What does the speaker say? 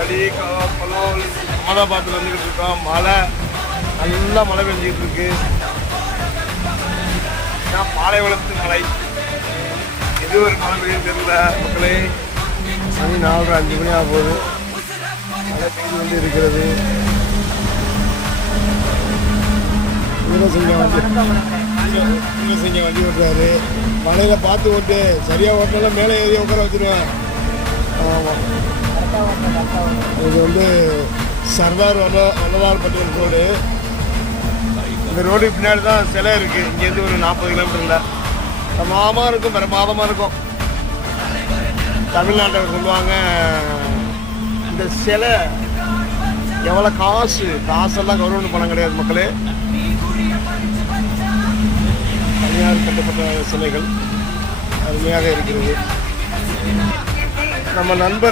களி பலோல் அகமதாபாத்தில் வந்துக்கிட்டு இருக்கோம். மழை நல்லா மழை பெஞ்சிக்கிட்டு இருக்கு. பாலைவனத்து மழை. இது ஒரு மழை பெய்யும் தெரியல மக்களே. மணி 4:30 5 மணி ஆக போகுது. மழை பெய்து வந்து இருக்கிறது. வீரசிங்க வண்டி ஓட்டுறாரு. மழையில் பார்த்து ஓட்டு. சரியாக ஓட்டினாலும் மேலே ஏறி உட்கார வச்சுருவேன். ஆமாம், இது வந்து சர்தார் வல்லபாய் பட்டேல் ரோடு. இந்த ரோடு பின்னாடி தான் சிலை இருக்குது. இங்கேருந்து ஒரு 40 கிலோமீட்டரில் பிரமாதமாக இருக்கும். பிரமாதமாக இருக்கும். தமிழ்நாட்டில் சொல்லுவாங்க இந்த சிலை எவ்வளோ காசெல்லாம் கவர்மெண்ட் பணம் கிடையாது மக்களே. தனியார் கட்டப்பட்ட சிலைகள் அருமையாக இருக்கிறது. நம்ம நண்பர்